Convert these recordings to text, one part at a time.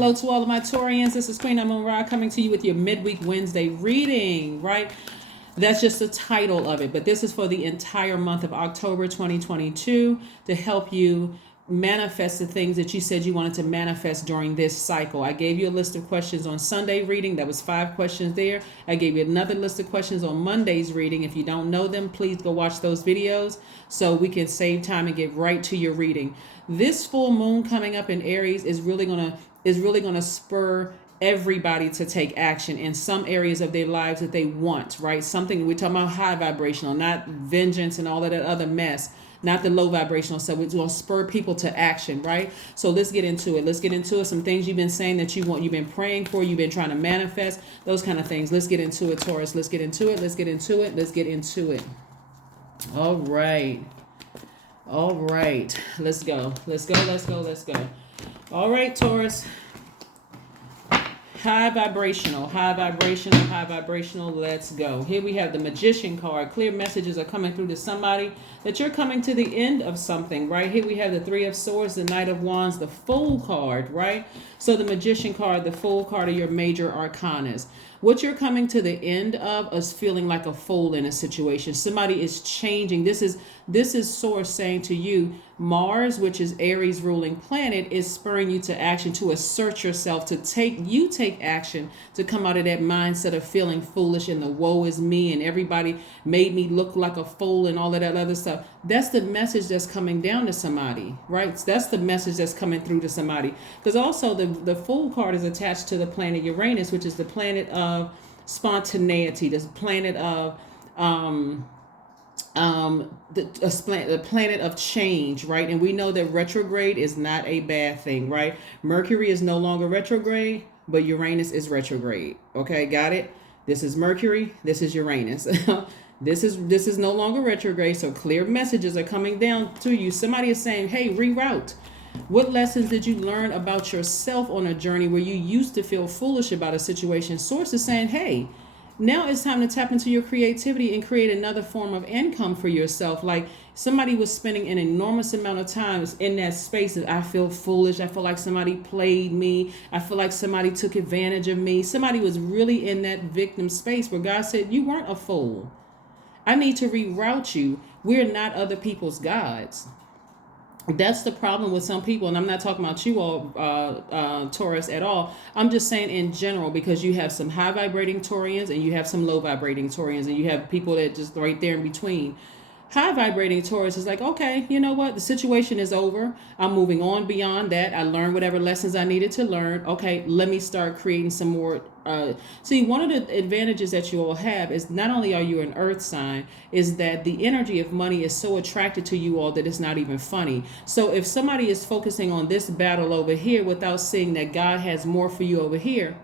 hello to all of my Taurians. This is Queen Amun Ra coming to you with your midweek Wednesday reading, right? That's just the title of it, but this is for the entire month of October 2022 to help you manifest the things that you said you wanted to manifest during this cycle. I gave you a list of questions on Sunday reading. That was 5 questions there. I gave you another list of questions on Monday's reading. If you don't know them, please go watch those videos so we can save time and get right to your reading. This full moon coming up in Aries is really gonna spur everybody to take action in some areas of their lives that they want, right? Something we're talking about high vibrational, not vengeance and all of that other mess, not the low vibrational stuff. It's going to spur people to action, right? So let's get into it. Let's get into it. Some things you've been saying that you want, you've been praying for, you've been trying to manifest, those kind of things. Let's get into it, Taurus. Let's get into it. Let's get into it. Let's get into it. All right. All right. Let's go. Let's go. Let's go. Let's go. All right, Taurus. High vibrational, high vibrational, high vibrational. Let's go. Here we have the Magician card. Clear messages are coming through to somebody that you're coming to the end of something, right? Here we have the Three of Swords, the Knight of Wands, the Fool card, right? So the Magician card, the Fool card are your major arcanas. What you're coming to the end of is feeling like a fool in a situation. Somebody is changing. This is Source saying to you, Mars, which is Aries ruling planet, is spurring you to action, to assert yourself, to take action, to come out of that mindset of feeling foolish and the woe is me and everybody made me look like a fool and all of that other stuff. That's the message that's coming down to somebody, right? That's the message that's coming through to somebody. Because also the Fool card is attached to the planet Uranus, which is the planet of spontaneity, the planet of the planet of change, right? And we know that retrograde is not a bad thing, right? Mercury is no longer retrograde, but Uranus is retrograde. Okay, got it? This is Mercury, this is Uranus. This is no longer retrograde, so clear messages are coming down to you. Somebody is saying, hey, reroute. What lessons did you learn about yourself on a journey where you used to feel foolish about a situation? Source is saying, hey, now it's time to tap into your creativity and create another form of income for yourself. Like somebody was spending an enormous amount of time in that space that I feel foolish. I feel like somebody played me. I feel like somebody took advantage of me. Somebody was really in that victim space where God said, you weren't a fool. I need to reroute you. We're not other people's gods. That's the problem with some people, and I'm not talking about you all, Taurus, at all. I'm just saying in general, because you have some high vibrating Taurians and you have some low vibrating Taurians, and you have people that just right there in between. High vibrating Taurus is like, okay, you know what? The situation is over. I'm moving on beyond that. I learned whatever lessons I needed to learn. Okay, let me start creating some more. See, one of the advantages that you all have is not only are you an earth sign, is that the energy of money is so attracted to you all that it's not even funny. So if somebody is focusing on this battle over here without seeing that God has more for you over here,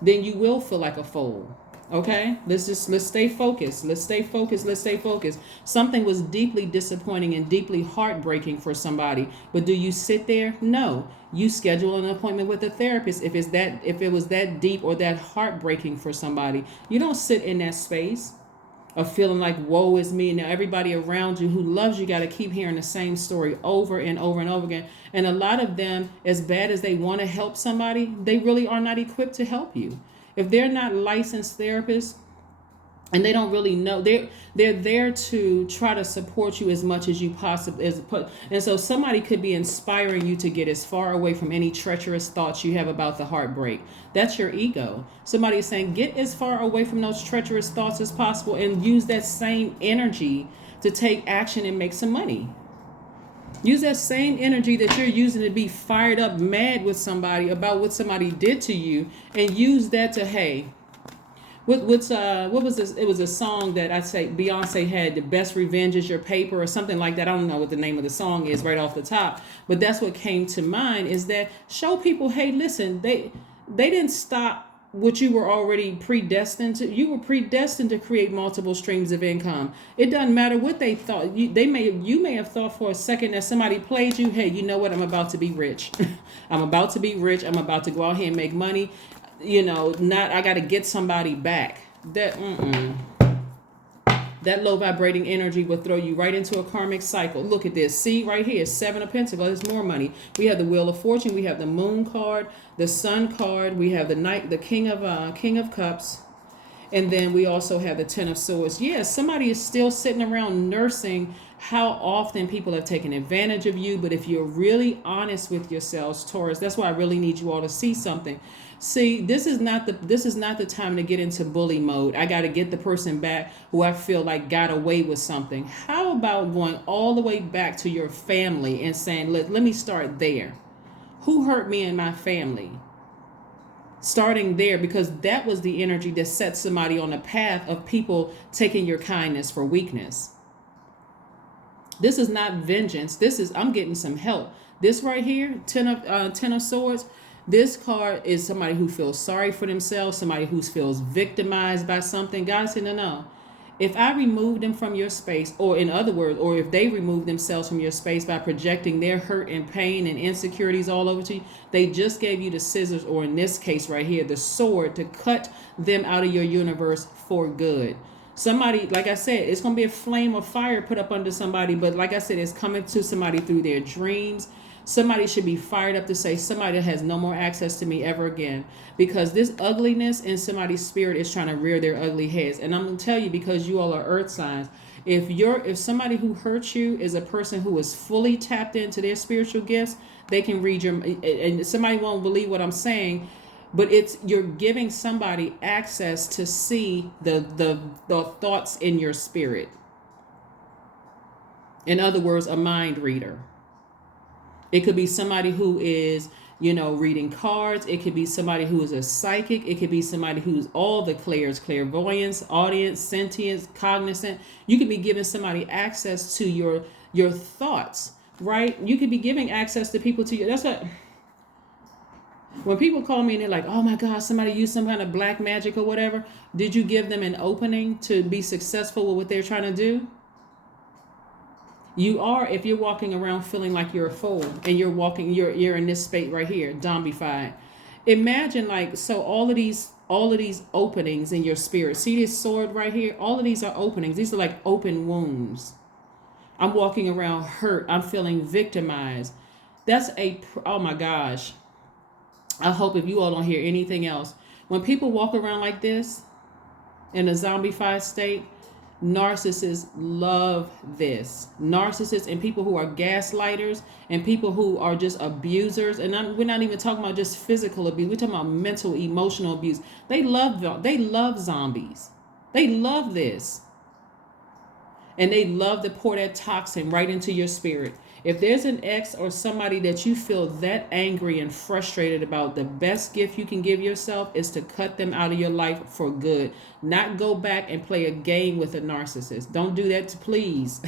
then you will feel like a fool. Okay, let's stay focused. Let's stay focused. Let's stay focused. Something was deeply disappointing and deeply heartbreaking for somebody. But do you sit there? No. You schedule an appointment with a therapist if it was that deep or that heartbreaking for somebody. You don't sit in that space of feeling like woe is me. Now everybody around you who loves you got to keep hearing the same story over and over and over again. And a lot of them, as bad as they want to help somebody, they really are not equipped to help you. If they're not licensed therapists and they don't really know, they're there to try to support you as much as you possibly. And so somebody could be inspiring you to get as far away from any treacherous thoughts you have about the heartbreak. That's your ego. Somebody is saying, get as far away from those treacherous thoughts as possible and use that same energy to take action and make some money. Use that same energy that you're using to be fired up, mad with somebody about what somebody did to you, and use that to, hey, what was this? It was a song that I say Beyonce had, "The Best Revenge Is Your Paper" or something like that. I don't know what the name of the song is right off the top, but that's what came to mind. Is that show people, hey, listen, they didn't stop what you were already predestined to. You were predestined to create multiple streams of income. It doesn't matter what they thought. You may have thought for a second that somebody played you. Hey, you know what? I'm about to be rich. I'm about to be rich. I'm about to go out here and make money. You know, I got to get somebody back. That low vibrating energy will throw you right into a karmic cycle. Look at this. See right here, Seven of Pentacles. There's more money. We have the Wheel of Fortune. We have the Moon card, the Sun card. We have the Knight, the King of Cups. And then we also have the Ten of Swords. Yes, somebody is still sitting around nursing how often people have taken advantage of you. But if you're really honest with yourselves, Taurus, that's why I really need you all to see something. See, this is not the time to get into bully mode. I got to get the person back who I feel like got away with something. How about going all the way back to your family and saying, let me start there. Who hurt me and my family? Starting there, because that was the energy that set somebody on a path of people taking your kindness for weakness. This is not vengeance. This is, I'm getting some help. This right here, Ten of Swords, this card is somebody who feels sorry for themselves, somebody who feels victimized by something. God said, no. If I remove them from your space, or in other words, or if they remove themselves from your space by projecting their hurt and pain and insecurities all over to you, they just gave you the scissors, or in this case right here, the sword, to cut them out of your universe for good. Somebody, like I said, it's going to be a flame of fire put up under somebody, but like I said, it's coming to somebody through their dreams. Somebody should be fired up to say, somebody that has no more access to me ever again, because this ugliness in somebody's spirit is trying to rear their ugly heads. And I'm going to tell you, because you all are earth signs, if somebody who hurts you is a person who is fully tapped into their spiritual gifts, they can read your, and somebody won't believe what I'm saying, but you're giving somebody access to see the thoughts in your spirit. In other words, a mind reader. It could be somebody who is, reading cards. It could be somebody who is a psychic. It could be somebody who's all the clairs, clairvoyance, audience, sentience, cognizant. You could be giving somebody access to your thoughts, right? You could be giving access to people to you. That's what, when people call me and they're like, oh my God, somebody used some kind of black magic or whatever. Did you give them an opening to be successful with what they're trying to do? You are, if you're walking around feeling like you're a fool and you're in this space right here, zombified. Imagine so all of these openings in your spirit. See this sword right here? All of these are openings. These are like open wounds. I'm walking around hurt. I'm feeling victimized. Oh my gosh. I hope if you all don't hear anything else, when people walk around like this in a zombified state, narcissists love this. Narcissists and people who are gaslighters and people who are just abusers, and we're not even talking about just physical abuse. We're talking about mental, emotional abuse. They love zombies. They love this. And they love to pour that toxin right into your spirit. If there's an ex or somebody that you feel that angry and frustrated about, the best gift you can give yourself is to cut them out of your life for good. Not go back and play a game with a narcissist. Don't do that, please.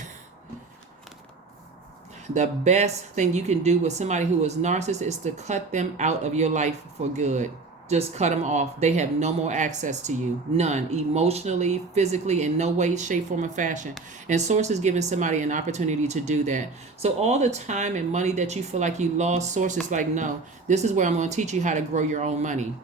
The best thing you can do with somebody who is narcissist is to cut them out of your life for good. Just cut them off. They have no more access to you. None. Emotionally, physically, in no way, shape, form, or fashion. And Source is giving somebody an opportunity to do that. So all the time and money that you feel like you lost, Source is like, no, this is where I'm going to teach you how to grow your own money.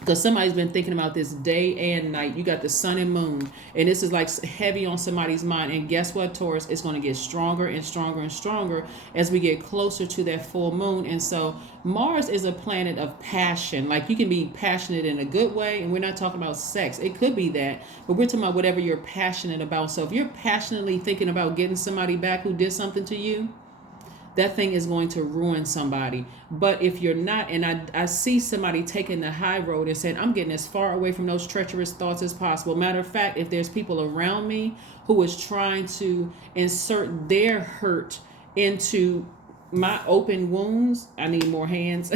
Because somebody's been thinking about this day and night. You got the sun and moon, and this is like heavy on somebody's mind. And guess what, Taurus? It's going to get stronger and stronger and stronger as we get closer to that full moon. And so Mars is a planet of passion. Like, you can be passionate in a good way, and we're not talking about sex. It could be that, but we're talking about whatever you're passionate about. So if you're passionately thinking about getting somebody back who did something to you, that thing is going to ruin somebody. But if you're not, and I see somebody taking the high road and saying, I'm getting as far away from those treacherous thoughts as possible. Matter of fact, if there's people around me who is trying to insert their hurt into my open wounds, I need more hands,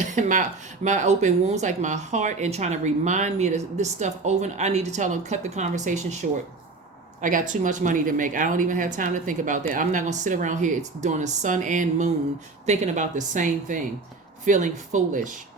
my open wounds, like my heart, and trying to remind me of this stuff over, I need to tell them, cut the conversation short. I got too much money to make. I don't even have time to think about that. I'm not going to sit around here. It's during the sun and moon thinking about the same thing, feeling foolish.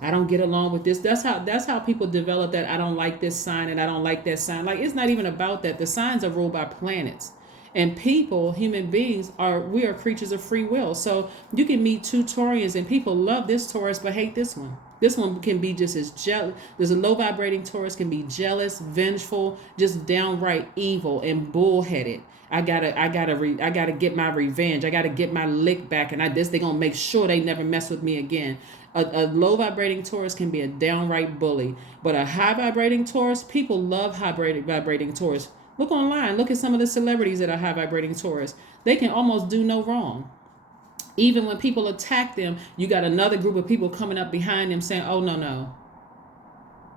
I don't get along with this. That's how people develop that I don't like this sign and I don't like that sign. Like, it's not even about that. The signs are ruled by planets. And people, human beings, we are creatures of free will. So you can meet two Taurians and people love this Taurus but hate this one. This one can be just as jealous. There's a low vibrating Taurus can be jealous, vengeful, just downright evil and bullheaded. I gotta get my revenge. I gotta get my lick back, and they gonna make sure they never mess with me again. A low vibrating Taurus can be a downright bully, but a high vibrating Taurus, people love high vibrating Taurus. Look online. Look at some of the celebrities that are high vibrating Taurus. They can almost do no wrong. Even when people attack them, you got another group of people coming up behind them saying, "Oh no, no,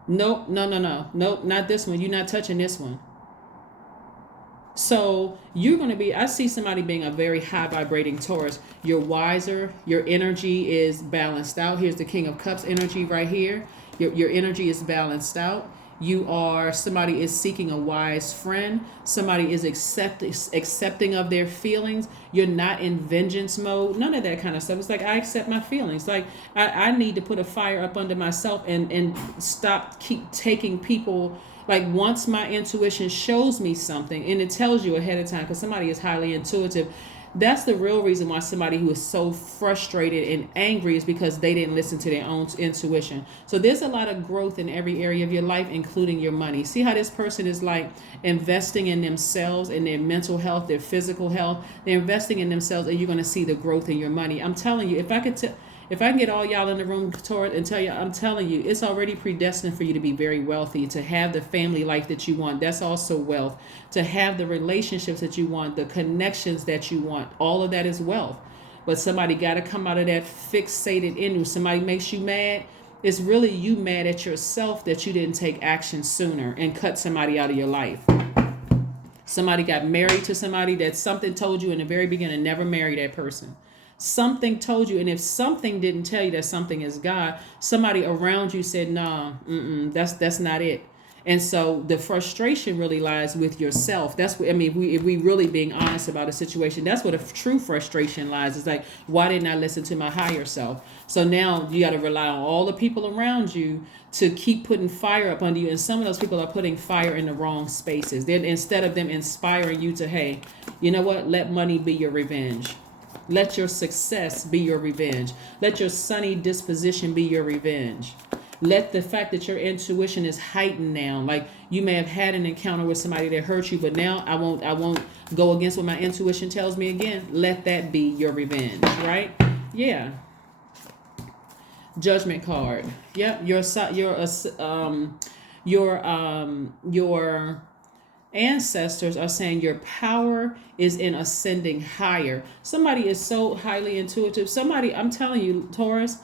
nope, no, nope, not this one. You're not touching this one." So you're going to be, I see somebody being a very high vibrating Taurus. You're wiser. Your energy is balanced out. Here's the King of Cups energy right here. Your energy is balanced out. Somebody is seeking a wise friend. Somebody is accepting of their feelings. You're not in vengeance mode. None of that kind of stuff. It's like, I accept my feelings. Like, I need to put a fire up under myself and keep taking people. Like, once my intuition shows me something, and it tells you ahead of time, because somebody is highly intuitive, that's the real reason why somebody who is so frustrated and angry is because they didn't listen to their own intuition. So there's a lot of growth in every area of your life, including your money. See how this person is like investing in themselves and their mental health, their physical health. They're investing in themselves, and you're going to see the growth in your money. I'm telling you, if I can get all y'all in the room, Taurus, and tell you, I'm telling you, it's already predestined for you to be very wealthy, to have the family life that you want. That's also wealth. To have the relationships that you want, the connections that you want. All of that is wealth. But somebody got to come out of that fixated in. Somebody makes you mad. It's really you mad at yourself that you didn't take action sooner and cut somebody out of your life. Somebody got married to somebody that something told you in the very beginning, never marry that person. Something told you, and if something didn't tell you that something is God, somebody around you said, "Nah, that's not it." And so the frustration really lies with yourself. That's what I mean. If we really being honest about a situation, that's what a true frustration lies. It's like, why didn't I listen to my higher self? So now you got to rely on all the people around you to keep putting fire up under you. And some of those people are putting fire in the wrong spaces. Then instead of them inspiring you to, hey, you know what? Let money be your revenge. Let your success be your revenge. Let your sunny disposition be your revenge. Let the fact that your intuition is heightened now. Like, you may have had an encounter with somebody that hurt you, but now I won't go against what my intuition tells me again. Let that be your revenge, right? Yeah. Judgment card. Yep. Your ancestors are saying your power is in ascending higher. Somebody is so highly intuitive. I'm telling you, Taurus,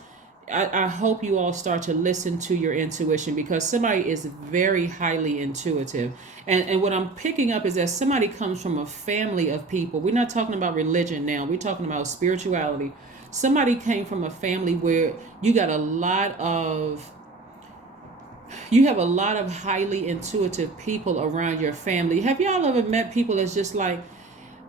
I hope you all start to listen to your intuition, because somebody is very highly intuitive. And what I'm picking up is that somebody comes from a family of people. We're not talking about religion now. We're talking about spirituality. Somebody came from a family where you have a lot of highly intuitive people around your family. Have y'all ever met people that's just like,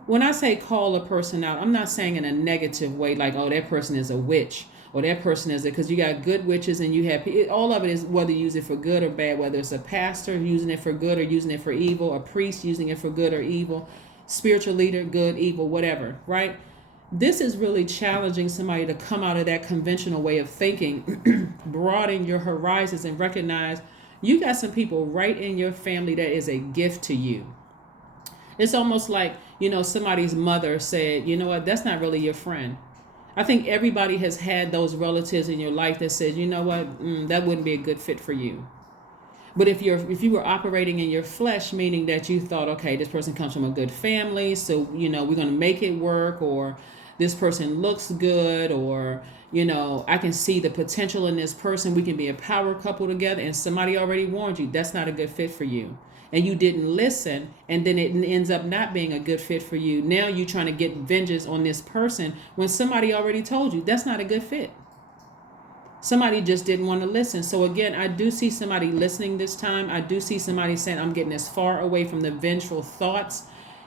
when I say call a person out, I'm not saying in a negative way, like, oh, that person is a witch, or that person is because you got good witches, and you have all of it is whether you use it for good or bad, whether it's a pastor using it for good or using it for evil, a priest using it for good or evil, spiritual leader, good, evil, whatever, right? This is really challenging somebody to come out of that conventional way of thinking, broaden your horizons, and recognize you got some people right in your family that is a gift to you. It's almost like, somebody's mother said, you know what, that's not really your friend. I think everybody has had those relatives in your life that said, you know what, that wouldn't be a good fit for you. But if you were operating in your flesh, meaning that you thought, okay, this person comes from a good family, so, we're going to make it work, or this person looks good, or, I can see the potential in this person. We can be a power couple together, and somebody already warned you that's not a good fit for you. And you didn't listen, and then it ends up not being a good fit for you. Now you're trying to get vengeance on this person when somebody already told you that's not a good fit. Somebody just didn't want to listen. So again, I do see somebody listening this time. I do see somebody saying, I'm getting as far away from the vengeful thoughts.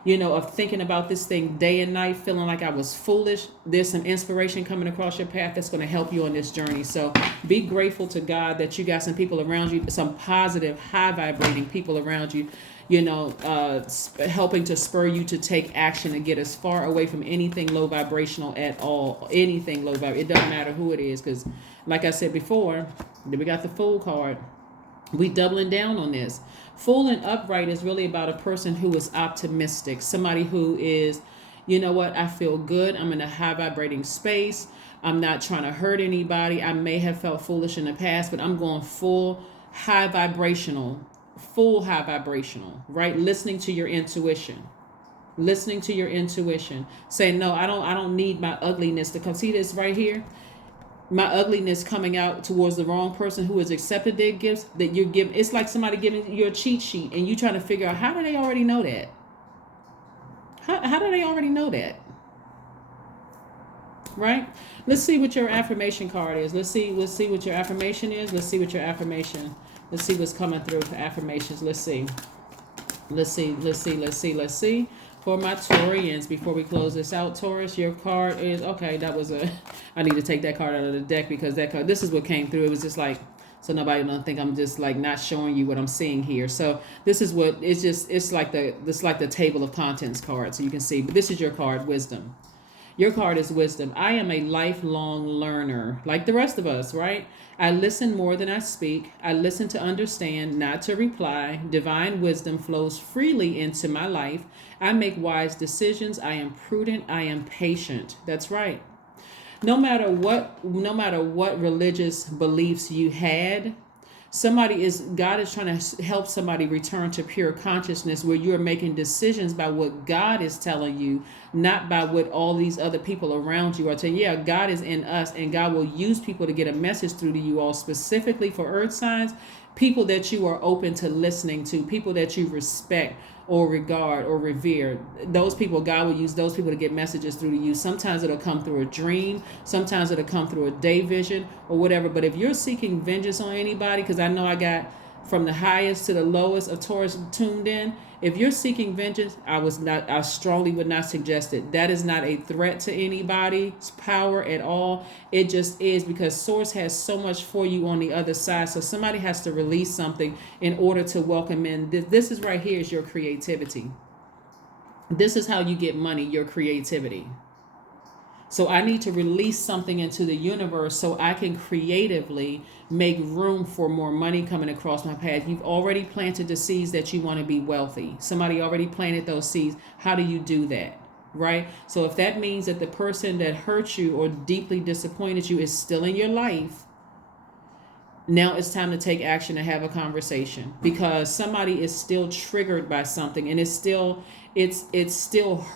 of thinking about this thing day and night, feeling like I was foolish, there's some inspiration coming across your path that's going to help you on this journey. So be grateful to God that you got some people around you, some positive, high vibrating people around you, helping to spur you to take action and get as far away from anything low vibrational at all. Anything low vibrational. It doesn't matter who it is, because like I said before, we got the Fool card. We doubling down on this. Full and upright is really about a person who is optimistic. Somebody who is, you know what, I feel good. I'm in a high vibrating space. I'm not trying to hurt anybody. I may have felt foolish in the past, but I'm going full high vibrational, right? Listening to your intuition. Saying, no, I don't need my ugliness to come. See this right here? My ugliness coming out towards the wrong person who has accepted their gifts that you're giving. It's like somebody giving you a cheat sheet and you trying to figure out, how do they already know that? How do they already know that? Right? Let's see what your affirmation card is. Let's see what your affirmation is. Let's see what's coming through for affirmations. Let's see. For my Taurians, before we close this out, Taurus, your card is, okay, I need to take that card out of the deck, because that card, this is what came through. It was just like, so nobody don't think I'm just like not showing you what I'm seeing here. So this is what, it's like the table of contents card, so you can see, but this is your card, Wisdom. Your card is Wisdom. I am a lifelong learner, like the rest of us, right? I listen more than I speak. I listen to understand, not to reply. Divine wisdom flows freely into my life. I make wise decisions. I am prudent. I am patient. That's right. No matter what religious beliefs you had, God is trying to help somebody return to pure consciousness, where you're making decisions by what God is telling you, not by what all these other people around you are telling you. Yeah, God is in us, and God will use people to get a message through to you all, specifically for earth signs, people that you are open to listening to, people that you respect or regard or revere. Those people, God will use those people to get messages through to you. Sometimes it'll come through a dream, sometimes it'll come through a day vision or whatever. But if you're seeking vengeance on anybody, because I know I got from the highest to the lowest of Taurus tuned in, if you're seeking vengeance, I strongly would not suggest it. That is not a threat to anybody's power at all. It just is, because Source has so much for you on the other side. So somebody has to release something in order to welcome in. This is right here is your creativity. This is how you get money, your creativity. So I need to release something into the universe so I can creatively make room for more money coming across my path. You've already planted the seeds that you want to be wealthy. Somebody already planted those seeds. How do you do that? Right? So if that means that the person that hurt you or deeply disappointed you is still in your life, now it's time to take action and have a conversation, because somebody is still triggered by something, and it's still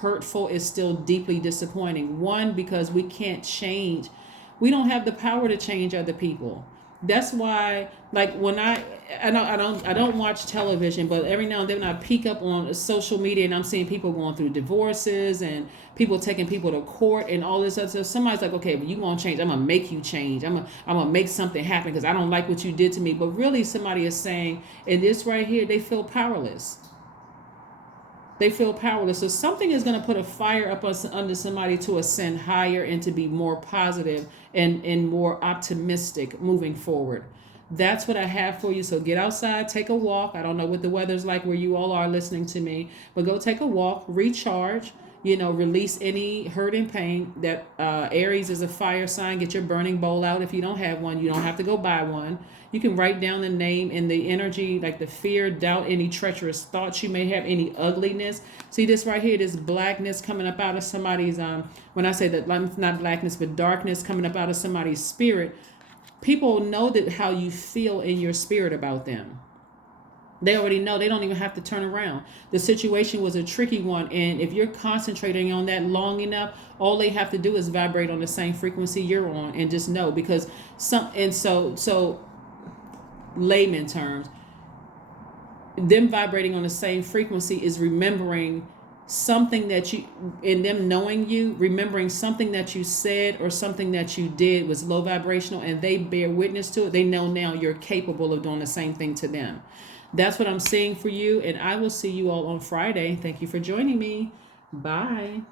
hurtful. It's still deeply disappointing. One, because we can't change. We don't have the power to change other people. That's why, like, when I don't watch television, but every now and then when I peek up on social media and I'm seeing people going through divorces and people taking people to court and all this other stuff, somebody's like, okay, but you gonna change. I'm gonna make you change. I'm gonna make something happen because I don't like what you did to me. But really, somebody is saying, in this right here, they feel powerless. So something is going to put a fire up under somebody to ascend higher and to be more positive and more optimistic moving forward. That's what I have for you. So get outside, take a walk. I don't know what the weather's like where you all are listening to me, but go take a walk, recharge, release any hurt and pain. That Aries is a fire sign. Get your burning bowl out. If you don't have one, you don't have to go buy one. You can write down the name and the energy, like the fear, doubt, any treacherous thoughts you may have, any ugliness. See this right here, this blackness coming up out of somebody's, when I say that, not blackness, but darkness coming up out of somebody's spirit. People know that how you feel in your spirit about them. They already know. They don't even have to turn around. The situation was a tricky one, and if you're concentrating on that long enough, all they have to do is vibrate on the same frequency you're on, and just know, because so layman terms, them vibrating on the same frequency is remembering something that you, in them knowing you, remembering something that you said or something that you did was low vibrational, and they bear witness to it. They know now you're capable of doing the same thing to them. That's what I'm seeing for you, and I will see you all on Friday. Thank you for joining me. Bye.